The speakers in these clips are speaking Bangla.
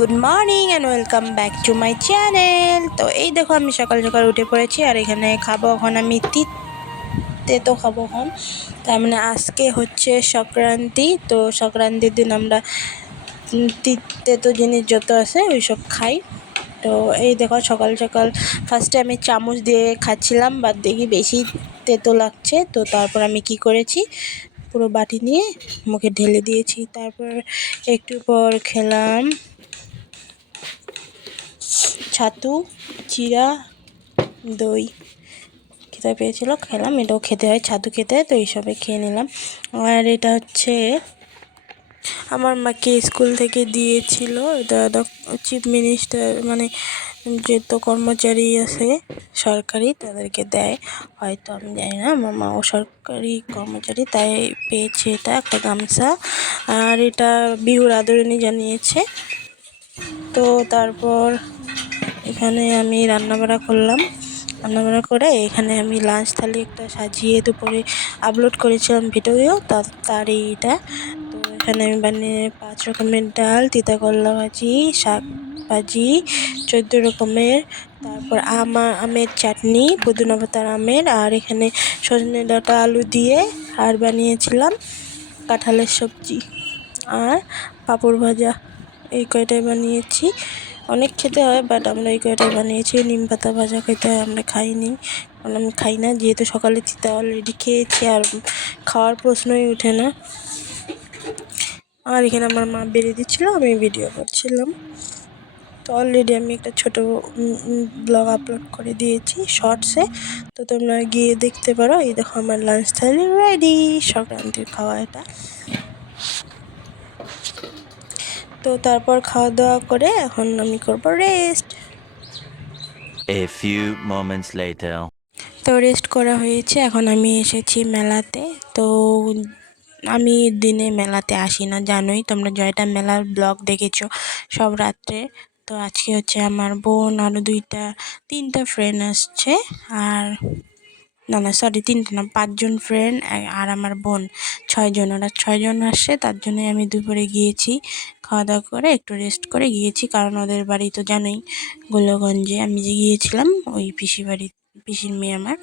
Good morning and welcome back to my channel. তো এই দেখো আমি সকাল সকাল উঠে পড়েছি আর এখানে খাবো এখন আমি তেতো খাবো এখন। তার মানে আজকে হচ্ছে সংক্রান্তি, তো সংক্রান্তির দিন আমরা তেতো জিনিস যত আছে ওই সব খাই। তো এই দেখো সকাল সকাল ফার্স্টে আমি চামচ দিয়ে খাচ্ছিলাম, বাট দেখি বেশি তেতো লাগছে, তো তারপর আমি কি করেছি পুরো বাটি নিয়ে মুখে ঢেলে দিয়েছি। তারপর একটু পর খেলাম ছাতু, চিরা, দই। খেতে পেয়েছিল, খেলাম। এটাও খেতে হয়, ছাতু খেতে হয়, তো এইসবে খেয়ে নিলাম। আর এটা হচ্ছে আমার মাকে স্কুল থেকে দিয়েছিল, এটা চিফ মিনিস্টার মানে যত কর্মচারী আছে সরকারি তাদেরকে দেয়, হয়তো আমি জানি না। আমার মাও সরকারি কর্মচারী, তাই পেয়েছে এটা একটা গামছা। আর এটা বিহুর আদরণী জানিয়েছে। তো তারপর এখানে আমি রান্নাবাড়া করলাম, রান্নাবাড়া করে এখানে আমি লাঞ্চ থালি একটা সাজিয়ে দুপুরে আপলোড করেছিলাম ভিডিও, তার এইটা। তো এখানে আমি বানিয়ে 5 রকমের ডাল, তিতা করলা ভাজি, শাক ভাজি 14 রকমের, তারপর আমের চাটনি, পুদিনা পাতার আমের, আর এখানে সজনে ডাঁটা আলু দিয়ে আর বানিয়েছিলাম কাঁঠালের সবজি আর পাঁপড় ভাজা। এই কয়টাই বানিয়েছি। অনেক খেতে হয়, বাট আমরা এই কয়টাই বানিয়েছি। নিম পাতা ভাজা খেতে হয়, আমরা খাইনি, কারণ আমি খাই না, যেহেতু সকালে তিতা অলরেডি খেয়েছি আর খাওয়ার প্রশ্নই ওঠে না। আর এখানে আমার মা বেরিয়ে দিচ্ছিলো, আমি ভিডিও করছিলাম। তো অলরেডি আমি একটা ছোটো ব্লগ আপলোড করে দিয়েছি শর্টসে, তো তোমরা গিয়ে দেখতে পারো। এই দেখো আমার লাঞ্চ থালি রেডি, সংক্রান্তির খাওয়া এটা। তো তারপর খাওয়া দাওয়া করে এখন আমি করব rest. A few moments later. তো রেস্ট করা হয়েছে, এখন আমি এসেছি মেলাতে। তো আমি দিনে মেলাতে আসি না, জানোই তোমরা, জয়টা মেলার ব্লগ দেখেছো সব রাত্রে। তো আজকে হচ্ছে আমার বোন আরও 3টা ফ্রেন্ড আসছে, আর না সরি 3টা না, 5 জন ফ্রেন্ড আর আমার বোন 6 জন, ওরা 6 জন আসছে। তার জন্যই আমি দুপুরে গিয়েছি, খাওয়া দাওয়া করে একটু রেস্ট করে গিয়েছি, কারণ ওদের বাড়ি তো জানোই গোলগঞ্জে। আমি যে গিয়েছিলাম ওই পিসির মেয়ে আমার।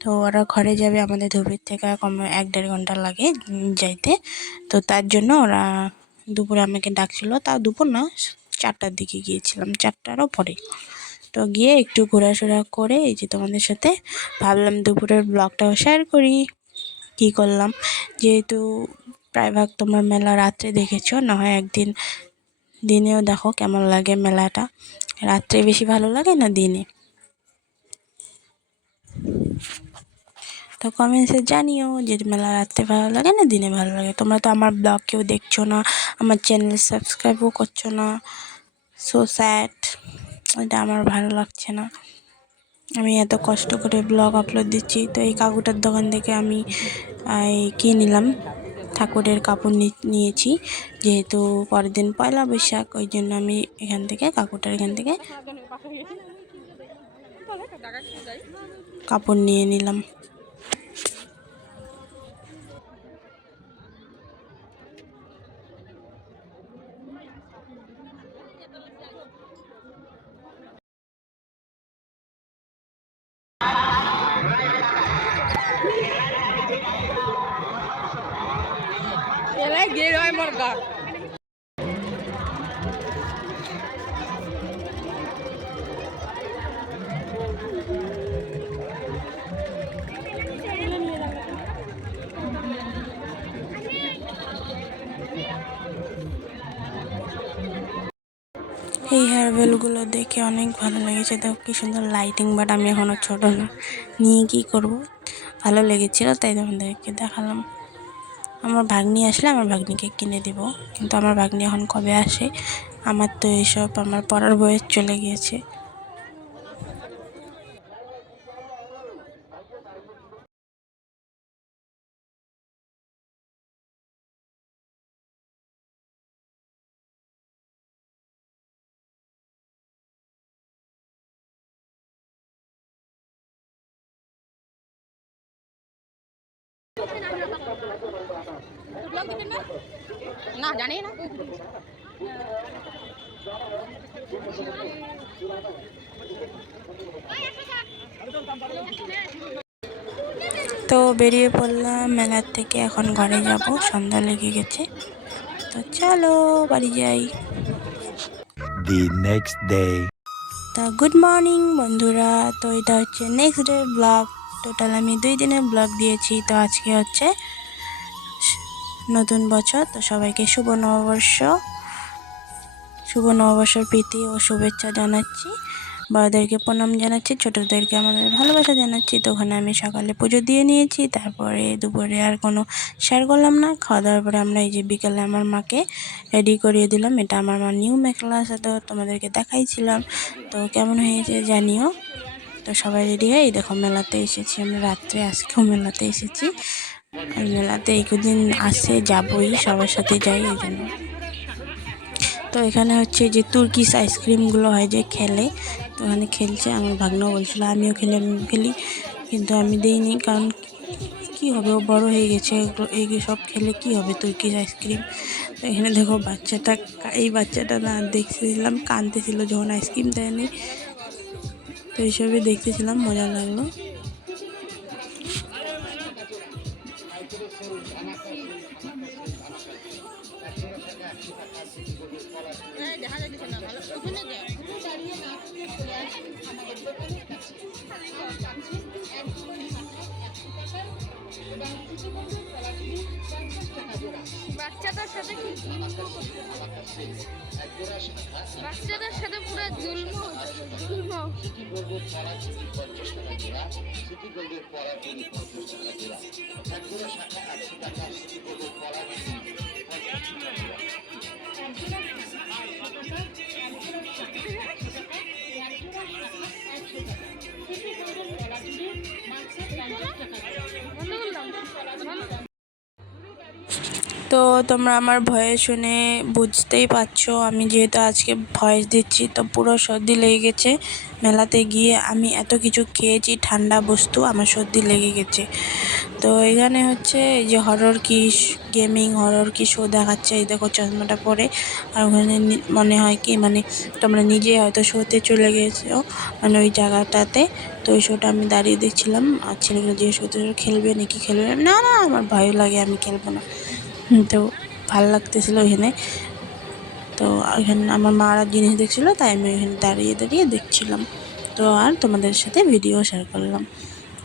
তো ওরা ঘরে যাবে, আমাদের ধুবড়ির থেকে কম 1-1.5 ঘন্টা লাগে যাইতে। তো তার জন্য ওরা দুপুরে আমাকে ডাকছিল, তাও দুপুর না 4টার দিকে গিয়েছিলাম, 4টারও পরে। তো গিয়ে একটু ঘোরাফেরা করে এই যে তোমাদের সাথে ভাবলাম দুপুরের ব্লগটাও শেয়ার করি কী করলাম, যেহেতু প্রায় ভাগ তোমরা মেলা রাত্রে দেখেছো, না হয় একদিন দিনেও দেখো কেমন লাগে মেলাটা। রাত্রে বেশি ভালো লাগে না দিনে? তো কমেন্টসে জানিও যে মেলা রাত্রে ভালো লাগে না দিনে ভালো লাগে। তোমরা তো আমার ব্লগ কেউ দেখছো না, আমার চ্যানেল সাবস্ক্রাইবও করছো না, সো স্যাড। এটা আমার ভালো লাগছে না, আমি এত কষ্ট করে ব্লগ আপলোড দিচ্ছি। তো এই কাকুটার দোকান থেকে আমি কী নিলাম, ঠাকুরের কাপড় নিয়েছি, যেহেতু পরের দিন পয়লা বৈশাখ, ওই জন্য আমি কাকুটার এখান থেকে কাপড় নিয়ে নিলাম। এই হেয়ারবেলগুলো দেখে অনেক ভালো লেগেছে, দেখো কি সুন্দর লাইটিং, বাট আমি এখনও ছোটো না, নিয়ে কী করব, ভালো লেগেছিলো তাই তোমাদেরকে দেখালাম। আমার ভাগ্নি আসলে আমার ভাগ্নিকে কিনে দেব, কিন্তু আমার ভাগ্নি এখন কবে আসে, আমার তো এইসব আমার পড়ার বয়স চলে গিয়েছে। না জানি না। তো বেরিয়ে পড়লাম মেলার থেকে, এখন ঘরে যাব, সন্ধ্যা লেগে গেছে। তো চলো বাড়ি যাই। The next day. তা গুড মর্নিং বন্ধুরা, তো এটা হচ্ছে নেক্সট ডে ব্লগ। টোটাল আমি 2 দিনের ব্লগ দিয়েছি। তো আজকে হচ্ছে নতুন বছর, তো সবাইকে শুভ নববর্ষের প্রীতি ও শুভেচ্ছা জানাচ্ছি। বড়দেরকে প্রণাম জানাচ্ছি, ছোটদেরকে আমাদের ভালোবাসা জানাচ্ছি। তো ওখানে আমি সকালে পুজো দিয়ে নিয়েছি, তারপরে দুপুরে আর কোনো শেয়ার করলাম না। খাওয়া দাওয়ার পরে আমরা এই যে বিকালে আমার মাকে রেডি করিয়ে দিলাম। এটা আমার মা নিউ মেখলা তো তোমাদেরকে দেখাইছিলাম, তো কেমন হয়েছে জানিও। তো সবাই রেডি হয়ে এই দেখো মেলাতে এসেছি আমরা রাত্রে, আজকেও মেলাতে এসেছি। আর মেলাতে একদিন আসে যাবই, সবার সাথে যাই এই জন্য। তো এখানে হচ্ছে যে তুর্কিশ আইসক্রিমগুলো হয় যে খেলে, তো ওখানে খেলছে। আমার ভাগ্নাও বলছিল আমিও খেলি, কিন্তু আমি দিইনি, কারণ কি হবে, ও বড় হয়ে গেছে, এই সব খেলে কি হবে তুর্কিশ আইসক্রিম। তো এখানে দেখো এই বাচ্চাটা না দেখতেছিলাম কাঁদতেছিল যখন আইসক্রিম দেয়নি, তো এইসবই দেখতেছিলাম, মজা লাগলো। বাচ্চাদের সাথে পুরো জুলম তো তোমরা আমার ভয়েস শুনে বুঝতেই পারছো, আমি যেহেতু আজকে ভয়েস দিচ্ছি, তো পুরো সর্দি লেগে গেছে। মেলাতে গিয়ে আমি এত কিছু খেয়েছি ঠান্ডা বস্তু, আমার সর্দি লেগে গেছে। তো এখানে হচ্ছে এই যে হরর কি শো দেখাচ্ছে, এই দেখো চশমাটা পরে। আর ওখানে মনে হয় কি মানে তোমরা নিজে হয়তো শোতে চলে গেছো, মানে ওই জায়গাটাতে। তো ওই শোটা আমি দাঁড়িয়ে দেখছিলাম, আর ছেলেগুলো যে শোতে খেলবে নাকি খেলবে না, আমার ভয় লাগে, আমি খেলবো না। তো ভালো লাগতেছিলো ওইখানে। তো ওইখানে আমার মারা জিনিস দেখছিলো, তাই আমি ওইখানে দাঁড়িয়ে দেখছিলাম। তো আর তোমাদের সাথে ভিডিও শেয়ার করলাম।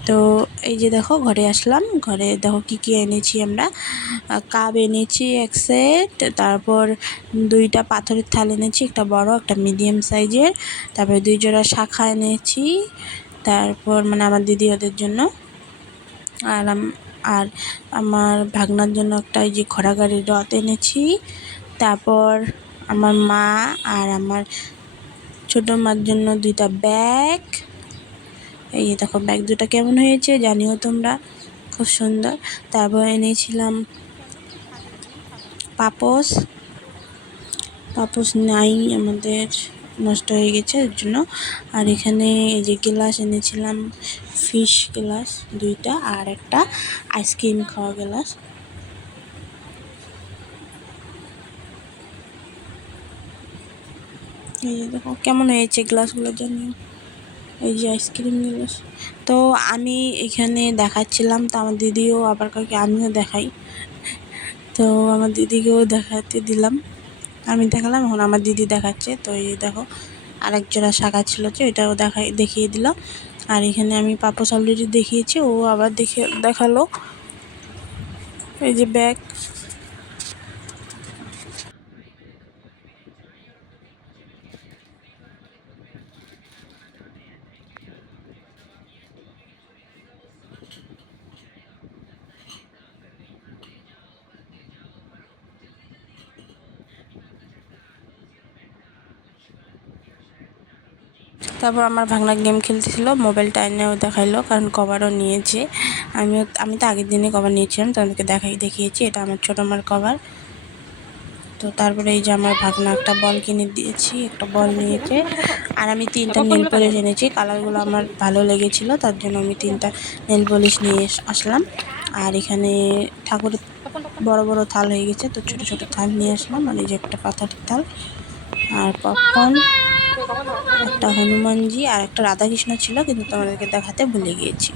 তো এই যে দেখো ঘরে আসলাম, ঘরে দেখো কি এনেছি আমরা। কাপ এনেছি 1 সেট, তারপর 2টা পাথরের থাল এনেছি, একটা বড় একটা মিডিয়াম সাইজের, তারপরে 2 জোড়া শাখা এনেছি, তারপর মানে আমার দিদি ওদের জন্য, আর আমার ভাগনার জন্য একটা এই যে ঘোড়া গাড়ির রথ এনেছি। তারপর আমার মা আর আমার ছোটো মার জন্য 2টা ব্যাগ। এই দেখো ব্যাগ 2টা কেমন হয়েছে জানিও তোমরা, খুব সুন্দর। তারপর এনেছিলাম পাপোশ নাই আমাদের, নষ্ট হয়ে গেছে এর জন্য। আর এখানে এই যে গ্লাস এনেছিলাম, ফিশ গ্লাস 2টা, আর একটা আইসক্রিম খাওয়া গ্লাস। এই যে দেখো কেমন হয়েছে গ্লাসগুলো জানিও, এই যে আইসক্রিম গ্লাস। তো আমি এখানে দেখাচ্ছিলাম, তো আমার দিদিও আবার কাউকে আমিও দেখাই, তো আমার দিদিকেও দেখাতে দিলাম। আমি দেখালাম, এখন আমার দিদি দেখাচ্ছে। তো এই দেখো আরেক জোড়া শাখা ছিল যে এটাও দেখিয়ে দিল। আর এখানে আমি পাপোশ অলরেডি দেখিয়েছি, ও আবার দেখালো এই যে ব্যাগ। তারপর আমার ভাগনা গেম খেলতেছিল, মোবাইলটা এনেও দেখাইলো, কারণ কভারও নিয়েছে। আমি তো আগের দিনে কভার নিয়েছিলাম, তোমাদেরকে দেখিয়েছি, এটা আমার ছোটো মার কভার। তো তারপরে এই যে আমার ভাগনা একটা বল কিনে দিয়েছি, একটা বল নিয়েছে। আর আমি 3টা নেল পলিশ এনেছি, কালারগুলো আমার ভালো লেগেছিলো, তার জন্য আমি 3টা নেল পলিশ নিয়ে আসলাম। আর এখানে ঠাকুরের বড় বড় থাল হয়ে গেছে, তো ছোট ছোট থাল নিয়ে আসলাম। আর এই যে একটা পাথরের থাল, আর পপকর্ন, একটা হনুমানজি আর একটা রাধাকৃষ্ণ ছিল, কিন্তু তোমাদেরকে দেখাতে ভুলে গিয়েছি।